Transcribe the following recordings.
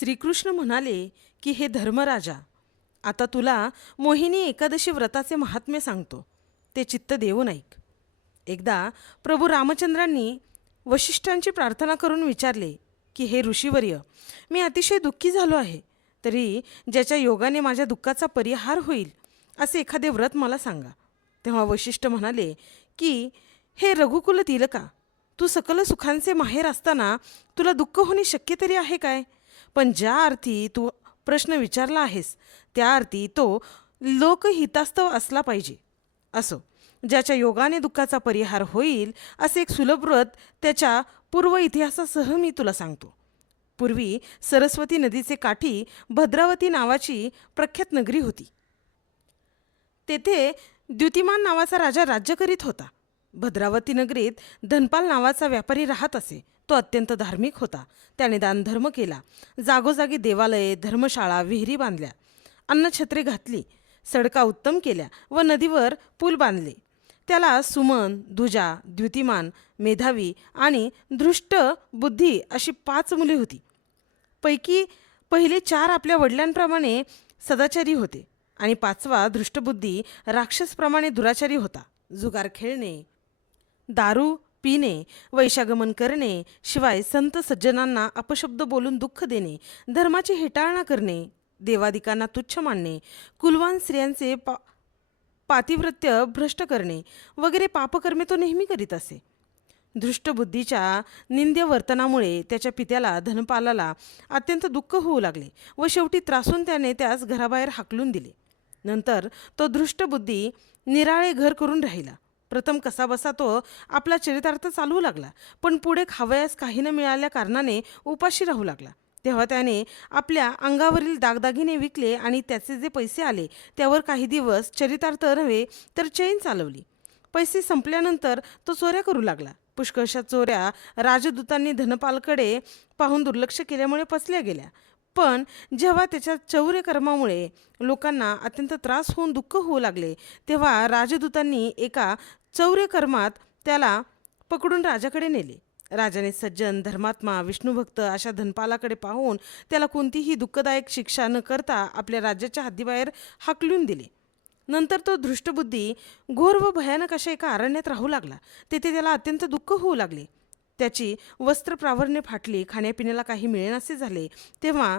श्रीकृष्ण म्हणाले की हे धर्मराजा, आता तुला मोहिनी एकादशी व्रताचे महात्म्य सांगतो, ते चित्त देऊन ऐक. एकदा प्रभू रामचंद्रांनी वशिष्ठांची प्रार्थना करून विचारले की हे ऋषीवर्य, मी अतिशय दुःखी झालो आहे, तरी ज्याच्या योगाने माझ्या दुःखाचा परिहार होईल असे एखादे व्रत मला सांगा. तेव्हा वशिष्ठ म्हणाले की हे रघुकुल तिलका, तू सकल सुखांचे माहेर असताना तुला दुःख होणे शक्य तरी आहे काय? पण ज्या अर्थी तू प्रश्न विचारला आहेस त्या अर्थी तो लोकहितास्तव असला पाहिजे. असो, ज्याच्या योगाने दुःखाचा परिहार होईल असे एक सुलभ व्रत त्याच्या पूर्व इतिहासासह मी तुला सांगतो. पूर्वी सरस्वती नदीचे काठी भद्रावती नावाची प्रख्यात नगरी होती. तेथे द्युतिमान नावाचा राजा राज्य करीत होता. भद्रावती नगरीत धनपाल नावाचा व्यापारी राहत असे. तो अत्यंत धार्मिक होता. त्याने दानधर्म केला, जागोजागी देवालये, धर्मशाळा, विहिरी बांधल्या, अन्नछत्रे घातली, सडका उत्तम केल्या व नदीवर पूल बांधले. त्याला सुमन, दुजा, द्युतिमान, मेधावी आणि धृष्ट बुद्धी अशी 5 मुले होती. पैकी पहिले 4 आपल्या वडिलांप्रमाणे सदाचारी होते आणि 5वा धृष्टबुद्धी राक्षसप्रमाणे दुराचारी होता. जुगार खेळणे, दारू पिणे, वैशागमन करणे, शिवाय संत सज्जनांना अपशब्द बोलून दुःख देणे, धर्माची हेटाळणा करणे, देवादिकांना तुच्छ मानणे, कुलवान स्त्रियांचे पातिव्रत्य भ्रष्ट करणे वगैरे पापकर्मे तो नेहमी करीत असे. दृष्टबुद्धीच्या निंद्य वर्तनामुळे त्याच्या पित्याला धनपालाला अत्यंत दुःख होऊ लागले व शेवटी त्रासून त्याने त्यास घराबाहेर हाकलून दिले. नंतर तो दृष्टबुद्धी निराळे घर करून राहिला. प्रथम कसाबसा तो आपला चरितार्थ चालवू लागला, पण पुढे खावयास काही न मिळाल्या कारणाने उपाशी राहू लागला. तेव्हा त्याने आपल्या अंगावरील दागदागिने विकले आणि त्याचे जे पैसे आले त्यावर काही दिवस चरितार्थ नव्हे तर चैन चालवली. पैसे संपल्यानंतर तो चोऱ्या करू लागला. पुष्कळशा चोऱ्या राजदूतांनी धनपालकडे पाहून दुर्लक्ष केल्यामुळे पचल्या गेल्या. पण जेव्हा त्याच्या चौर्यकर्मामुळे लोकांना अत्यंत त्रास होऊन दुःख होऊ लागले तेव्हा राजदूतांनी एका चौर्यकर्मात त्याला पकडून राजाकडे नेले. राजाने सज्जन, धर्मात्मा, विष्णुभक्त अशा धनपालाकडे पाहून त्याला कोणतीही दुःखदायक शिक्षा न करता आपल्या राज्याच्या हद्दीबाहेर हाकलून दिले. नंतर तो दृष्टबुद्धी घोर व भयानक अशा एका अरण्यात राहू लागला. तेथे त्याला अत्यंत दुःख होऊ लागले. त्याची वस्त्रप्रावरणे फाटली, खाण्यापिण्याला काही मिळेनासे झाले. तेव्हा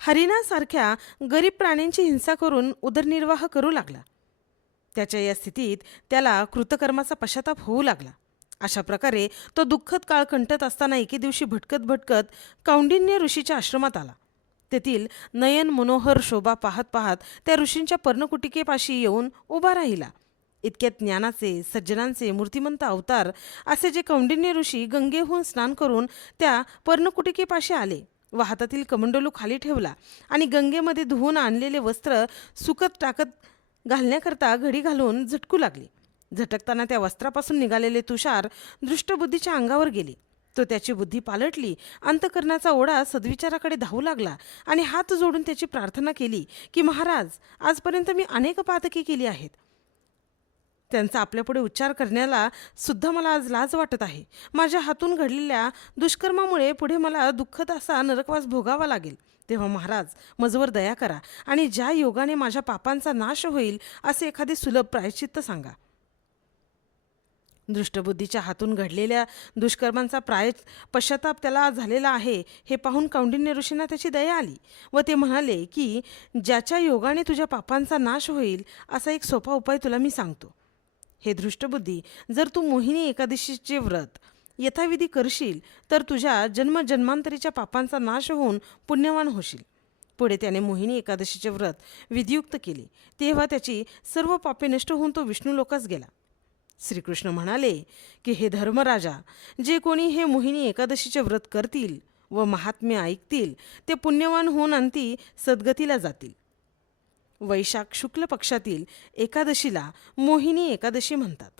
हरिणासारख्या गरीब प्राण्यांची हिंसा करून उदरनिर्वाह करू लागला. त्याच्या या स्थितीत त्याला कृतकर्माचा पश्चाताप होऊ लागला. अशा प्रकारे तो दुःखद काळ कंटत असताना एके दिवशी भटकत भटकत कौंडिन्य ऋषीच्या आश्रमात आला. तेथील नयन मनोहर शोभा पाहत पाहत त्या ऋषींच्या पर्णकुटिकेपाशी येऊन उभा राहिला. इतक्यात ज्ञानाचे, सज्जनांचे मूर्तिमंत अवतार असे जे कौंडिन्य ऋषी गंगेहून स्नान करून त्या पर्णकुटिकेपाशी आले व हातातील कमंडलू खाली ठेवला आणि गंगेमध्ये धुवून आणलेले वस्त्र सुकत टाकत घालण्याकरता घडी घालून झटकू लागले. झटकताना त्या वस्त्रापासून निघालेले तुषार दृष्टबुद्धीच्या अंगावर गेले. तो त्याची बुद्धी पालटली. अंतकरणाचा ओढा सद्विचाराकडे धावू लागला आणि हात जोडून त्याची प्रार्थना केली की महाराज, आजपर्यंत मी अनेक पातके केली आहेत. त्यांचा आपल्यापुढे उच्चार करण्याला सुद्धा मला आज लाज वाटत आहे. माझ्या हातून घडलेल्या दुष्कर्मामुळे पुढे मला दुःखद असा नरकवास भोगावा लागेल. तेव्हा महाराज, मजवर दया करा आणि ज्या योगाने माझ्या पापांचा नाश होईल असे एखादे सुलभ प्रायश्चित्त सांगा. दृष्टबुद्धीच्या हातून घडलेल्या दुष्कर्मांचा पश्चाताप त्याला झालेला आहे हे पाहून कौंडिन्य ऋषींना त्याची दया आली व ते म्हणाले की ज्याच्या योगाने तुझ्या पापांचा नाश होईल असा एक सोपा उपाय तुला मी सांगतो. हे दृष्टबुद्धी, जर तू मोहिनी एकादशीचे व्रत यथाविधी करशील तर तुझ्या जन्मजन्मांतरीच्या पापांचा नाश होऊन पुण्यवान होशील. पुढे त्याने मोहिनी एकादशीचे व्रत विधियुक्त केले. तेव्हा त्याची सर्व पापे नष्ट होऊन तो विष्णुलोकास गेला. श्रीकृष्ण म्हणाले की हे धर्मराजा, जे कोणी हे मोहिनी एकादशीचे व्रत करतील व महात्म्य ऐकतील ते पुण्यवान होऊन अंती सद्गतीला जातील. वैशाख शुक्ल पक्षातील एकादशीला मोहिनी एकादशी म्हणतात.